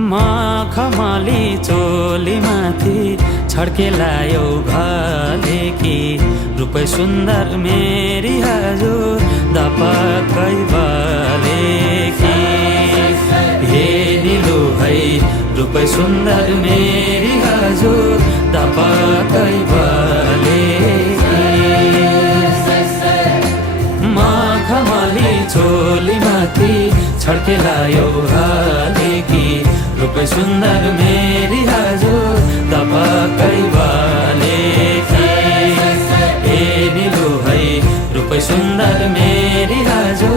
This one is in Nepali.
मखमली चोली माथि छड्केलायो घले कि रूपै सुन्दर मेरी हजुर दपक्कै बले कि हे निलो है रूपै सुन्दर मेरी हजुर दपक्कै बले मखमली चोली माथि छड्केलायो घले कि रूपै सुन्दर मेरी हजुर दपक्कै बले कि हे निलो है रूपै सुन्दर मेरी